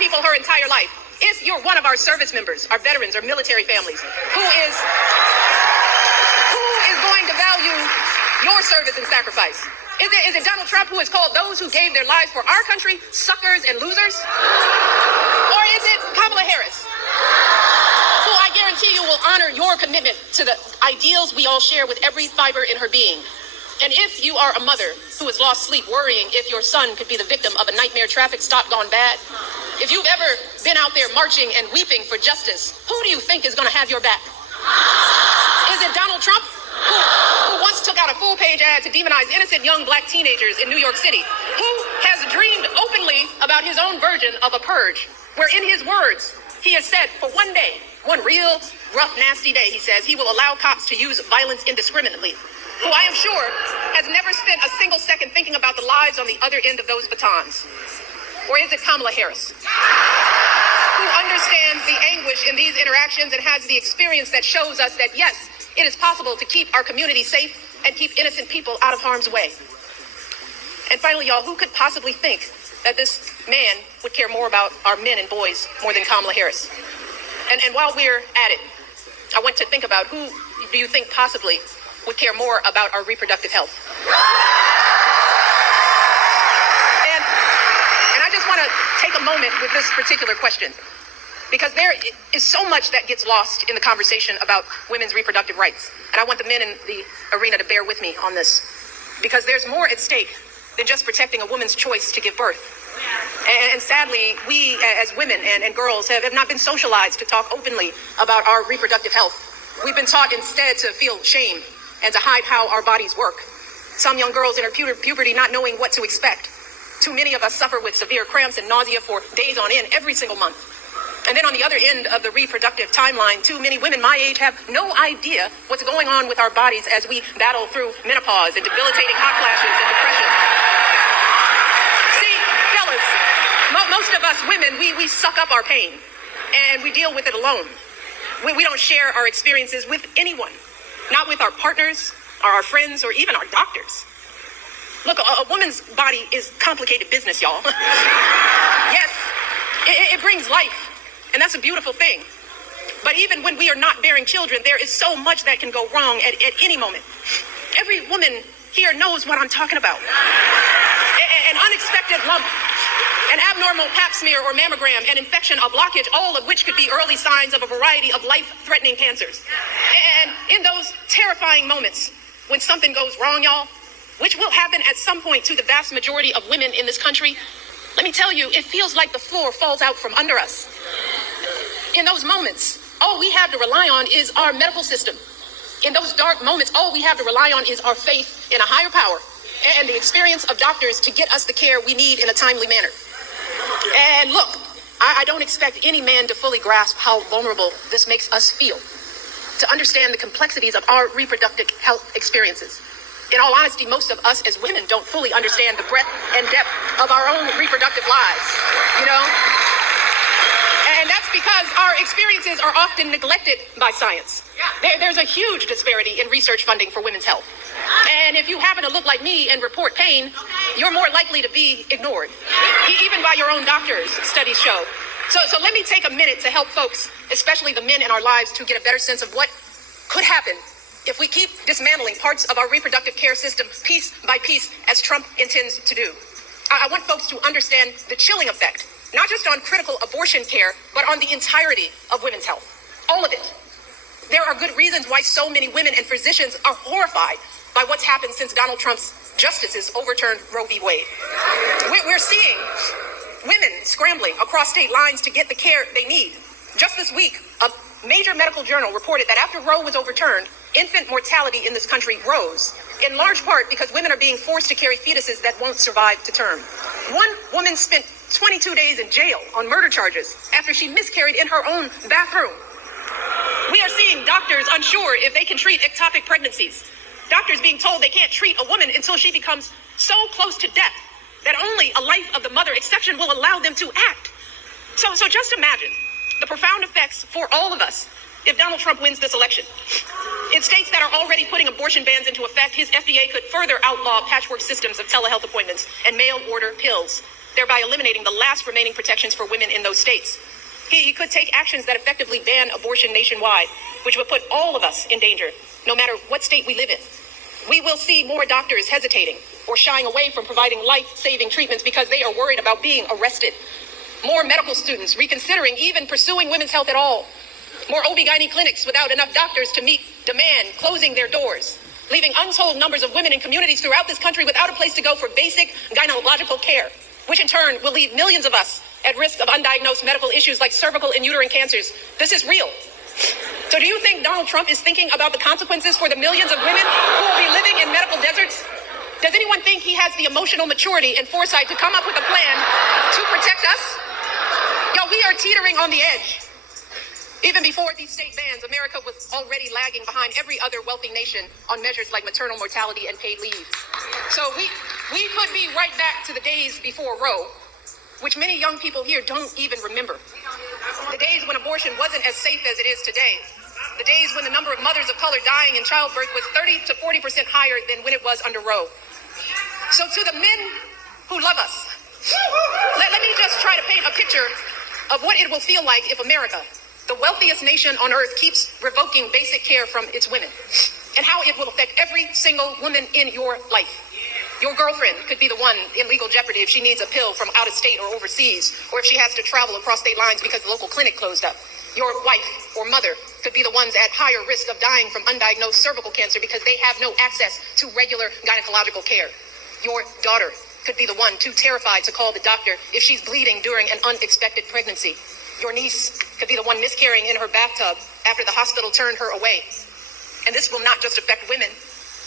people her entire life. If you're one of our service members, our veterans, our military families, who is going to value your service and sacrifice? Is it Donald Trump who has called those who gave their lives for our country suckers and losers? Or is it Kamala Harris, who I guarantee you will honor your commitment to the ideals we all share with every fiber in her being? And if you are a mother who has lost sleep worrying if your son could be the victim of a nightmare traffic stop gone bad, if you've ever been out there marching and weeping for justice, who do you think is going to have your back? Is it Donald Trump, who once took out a full-page ad to demonize innocent young black teenagers in New York City, who has dreamed openly about his own version of a purge, where in his words, he has said for one day, one real rough, nasty day, he says, he will allow cops to use violence indiscriminately, who I am sure has never spent a single second thinking about the lives on the other end of those batons? Or is it Kamala Harris, who understands the anguish in these interactions and has the experience that shows us that, yes, it is possible to keep our community safe and keep innocent people out of harm's way? And finally, y'all, who could possibly think that this man would care more about our men and boys more than Kamala Harris? And while we're at it, I want to think about who do you think possibly would care more about our reproductive health? And I just want to take a moment with this particular question, because there is so much that gets lost in the conversation about women's reproductive rights. And I want the men in the arena to bear with me on this, because there's more at stake than just protecting a woman's choice to give birth. And sadly, we as women and girls have not been socialized to talk openly about our reproductive health. We've been taught instead to feel shame and to hide how our bodies work. Some young girls in her puberty not knowing what to expect. Too many of us suffer with severe cramps and nausea for days on end every single month. And then on the other end of the reproductive timeline, too many women my age have no idea what's going on with our bodies as we battle through menopause and debilitating hot flashes and depression. See, fellas, most of us women, we suck up our pain and we deal with it alone. We don't share our experiences with anyone, not with our partners, or our friends, or even our doctors. Look, a woman's body is complicated business, y'all. Yes, it brings life, and that's a beautiful thing. But even when we are not bearing children, there is so much that can go wrong at any moment. Every woman here knows what I'm talking about. An unexpected lump, an abnormal pap smear or mammogram, an infection, a blockage, all of which could be early signs of a variety of life-threatening cancers. And in those terrifying moments when something goes wrong, y'all, which will happen at some point to the vast majority of women in this country, let me tell you, it feels like the floor falls out from under us. In those moments, all we have to rely on is our medical system. In those dark moments, all we have to rely on is our faith in a higher power and the experience of doctors to get us the care we need in a timely manner. And look, I don't expect any man to fully grasp how vulnerable this makes us feel, to understand the complexities of our reproductive health experiences. In all honesty, most of us as women don't fully understand the breadth and depth of our own reproductive lives, you know? And that's because our experiences are often neglected by science. There's a huge disparity in research funding for women's health. And if you happen to look like me and report pain, you're more likely to be ignored, even by your own doctors, studies show. So let me take a minute to help folks, especially the men in our lives, to get a better sense of what could happen if we keep dismantling parts of our reproductive care system piece by piece, as Trump intends to do. I want folks to understand the chilling effect, not just on critical abortion care, but on the entirety of women's health. All of it. There are good reasons why so many women and physicians are horrified by what's happened since Donald Trump's justices overturned Roe v. Wade. We're seeing women scrambling across state lines to get the care they need. Just this week, a major medical journal reported that after Roe was overturned, infant mortality in this country rose, in large part because women are being forced to carry fetuses that won't survive to term. One woman spent 22 days in jail on murder charges after she miscarried in her own bathroom. We are seeing doctors unsure if they can treat ectopic pregnancies. Doctors being told they can't treat a woman until she becomes so close to death that only a life of the mother exception will allow them to act. So just imagine the profound effects for all of us if Donald Trump wins this election. In states that are already putting abortion bans into effect, his FDA could further outlaw patchwork systems of telehealth appointments and mail order pills. thereby eliminating the last remaining protections for women in those states. He could take actions that effectively ban abortion nationwide, which would put all of us in danger, no matter what state we live in. We will see more doctors hesitating or shying away from providing life-saving treatments because they are worried about being arrested. More medical students reconsidering even pursuing women's health at all. More OB/GYN clinics without enough doctors to meet demand, closing their doors, leaving untold numbers of women in communities throughout this country without a place to go for basic gynecological care, which in turn will leave millions of us at risk of undiagnosed medical issues like cervical and uterine cancers. This is real. So do you think Donald Trump is thinking about the consequences for the millions of women who will be living in medical deserts? Does anyone think he has the emotional maturity and foresight to come up with a plan to protect us? Yo, we are teetering on the edge. Even before these state bans, America was already lagging behind every other wealthy nation on measures like maternal mortality and paid leave. So we could be right back to the days before Roe, which many young people here don't even remember. The days when abortion wasn't as safe as it is today. The days when the number of mothers of color dying in childbirth was 30 to 40% higher than when it was under Roe. So to the men who love us, let me just try to paint a picture of what it will feel like if America, the wealthiest nation on earth, keeps revoking basic care from its women, and how it will affect every single woman in your life. Your girlfriend could be the one in legal jeopardy if she needs a pill from out of state or overseas, or if she has to travel across state lines because the local clinic closed up. Your wife or mother could be the ones at higher risk of dying from undiagnosed cervical cancer because they have no access to regular gynecological care. Your daughter could be the one too terrified to call the doctor if she's bleeding during an unexpected pregnancy. Your niece could be the one miscarrying in her bathtub after the hospital turned her away. And this will not just affect women,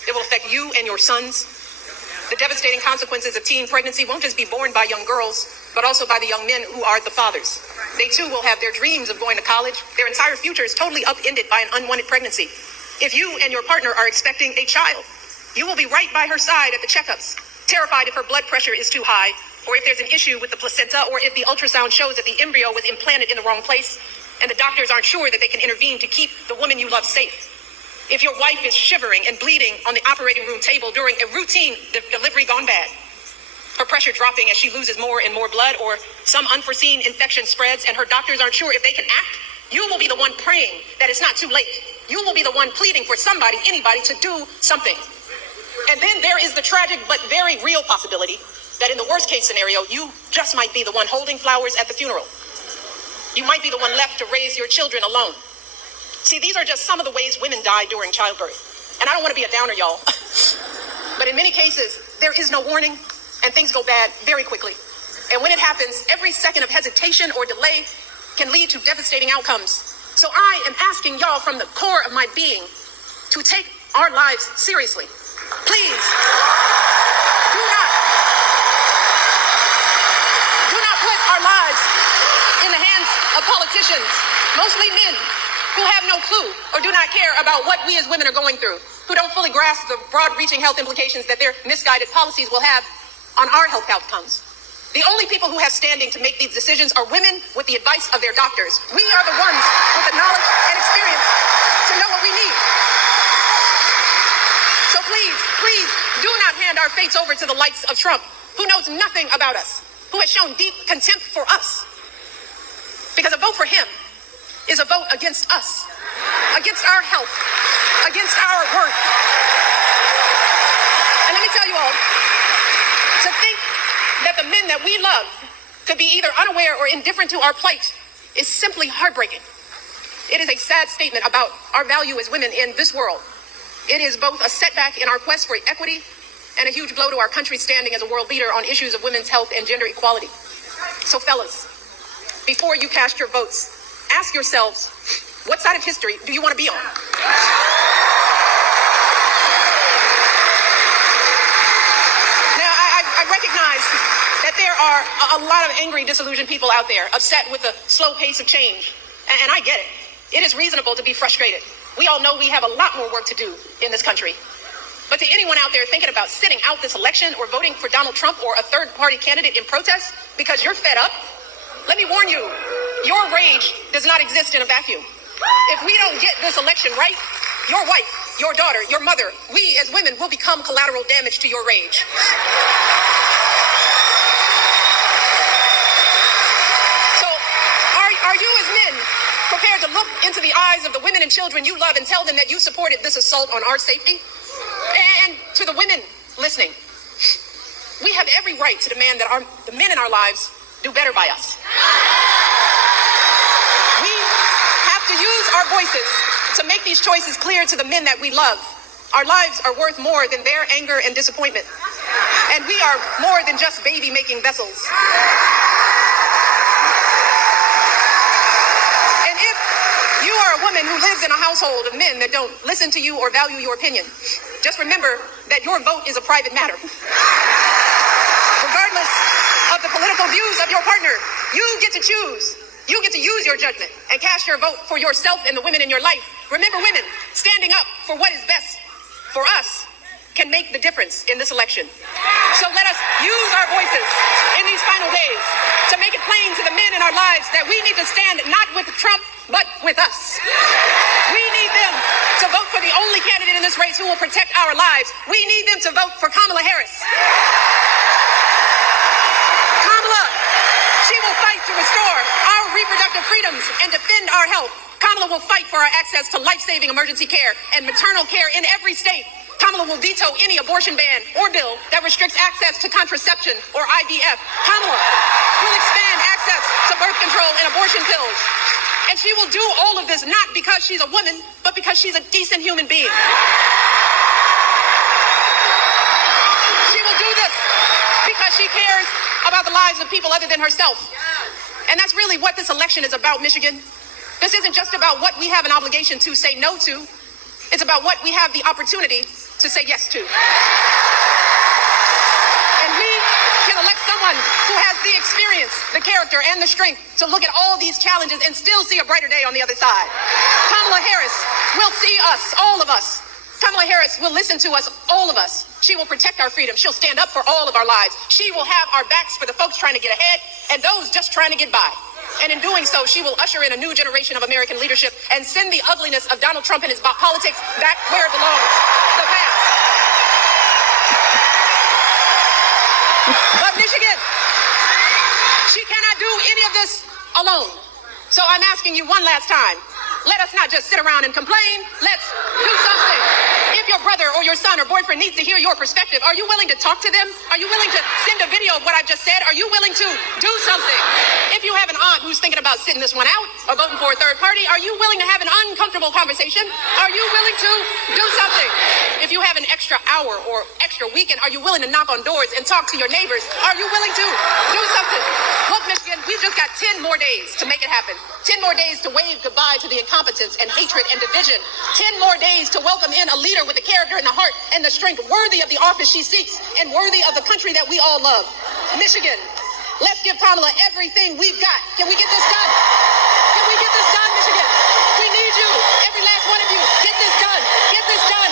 it will affect you and your sons. The devastating consequences of teen pregnancy won't just be borne by young girls, but also by the young men who are the fathers. They too will have their dreams of going to college. Their entire future is totally upended by an unwanted pregnancy. If you and your partner are expecting a child, you will be right by her side at the checkups, terrified if her blood pressure is too high, or if there's an issue with the placenta, or if the ultrasound shows that the embryo was implanted in the wrong place, and the doctors aren't sure that they can intervene to keep the woman you love safe. If your wife is shivering and bleeding on the operating room table during a routine delivery gone bad, her pressure dropping as she loses more and more blood, or some unforeseen infection spreads and her doctors aren't sure if they can act, you will be the one praying that it's not too late. You will be the one pleading for somebody, anybody, to do something. And then there is the tragic but very real possibility that in the worst case scenario, you just might be the one holding flowers at the funeral. You might be the one left to raise your children alone. See, these are just some of the ways women die during childbirth. And I don't want to be a downer, y'all. But in many cases, there is no warning and things go bad very quickly. And when it happens, every second of hesitation or delay can lead to devastating outcomes. So I am asking y'all from the core of my being to take our lives seriously. Please, do not put our lives in the hands of politicians, mostly men, who have no clue or do not care about what we as women are going through, who don't fully grasp the broad-reaching health implications that their misguided policies will have on our health outcomes. The only people who have standing to make these decisions are women with the advice of their doctors. We are the ones with the knowledge and experience to know what we need. So please, do not hand our fates over to the likes of Trump, who knows nothing about us, who has shown deep contempt for us. Because a vote for him is a vote against us, against our health, against our worth. And let me tell you all, to think that the men that we love could be either unaware or indifferent to our plight is simply heartbreaking. It is a sad statement about our value as women in this world. It is both a setback in our quest for equity and a huge blow to our country's standing as a world leader on issues of women's health and gender equality. So fellas, before you cast your votes, ask yourselves, what side of history do you want to be on? Now, I recognize that there are a lot of angry, disillusioned people out there, upset with the slow pace of change. And I get it. It is reasonable to be frustrated. We all know we have a lot more work to do in this country. But to anyone out there thinking about sitting out this election or voting for Donald Trump or a third-party candidate in protest because you're fed up, let me warn you, your rage does not exist in a vacuum. If we don't get this election right, your wife, your daughter, your mother, we as women will become collateral damage to your rage. Are you as men prepared to look into the eyes of the women and children you love and tell them that you supported this assault on our safety? And to the women listening, we have every right to demand that the men in our lives do better by us. We have to use our voices to make these choices clear to the men that we love. Our lives are worth more than their anger and disappointment. And we are more than just baby-making vessels. And if you are a woman who lives in a household of men that don't listen to you or value your opinion, just remember that your vote is a private matter. Regardless of the political views of your partner, you get to choose. You get to use your judgment and cast your vote for yourself and the women in your life. Remember, women, standing up for what is best for us can make the difference in this election. So let us use our voices in these final days to make it plain to the men in our lives that we need to stand not with Trump, but with us. We need them to vote for the only candidate in this race who will protect our lives. We need them to vote for Kamala Harris. Kamala, she will fight to restore our reproductive freedoms and defend our health. Kamala will fight for our access to life-saving emergency care and maternal care in every state. Kamala will veto any abortion ban or bill that restricts access to contraception or IVF. Kamala will expand access to birth control and abortion pills. And she will do all of this not because she's a woman, but because she's a decent human being. She will do this because she cares about the lives of people other than herself. And that's really what this election is about, Michigan. This isn't just about what we have an obligation to say no to. It's about what we have the opportunity to say yes to. And we can elect someone who has the experience, the character, and the strength to look at all these challenges and still see a brighter day on the other side. Kamala Harris will see us, all of us. Kamala Harris will listen to us, all of us. She will protect our freedom. She'll stand up for all of our lives. She will have our backs for the folks trying to get ahead and those just trying to get by. And in doing so, she will usher in a new generation of American leadership and send the ugliness of Donald Trump and his politics back where it belongs, the past. But Michigan, she cannot do any of this alone. So I'm asking you one last time. Let us not just sit around and complain. Let's do something. If your brother or your son or boyfriend needs to hear your perspective, are you willing to talk to them? Are you willing to send a video of what I've just said? Are you willing to do something? If you have an aunt who's thinking about sitting this one out or voting for a third party, are you willing to have an uncomfortable conversation? Are you willing to do something? If you have an extra hour or extra weekend, are you willing to knock on doors and talk to your neighbors? Are you willing to do something? Look, Michigan, we've just got 10 more days to make it happen. 10 more days to wave goodbye to the incompetence and hatred and division. 10 more days to welcome in a leader with the character and the heart and the strength worthy of the office she seeks and worthy of the country that we all love. Michigan, let's give Kamala everything we've got. Can we get this done? Can we get this done, Michigan? We need you, every last one of you. Get this done. Get this done.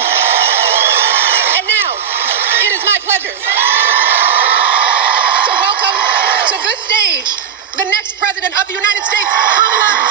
And now, it is my pleasure to welcome to this stage the next president of the United States, Kamala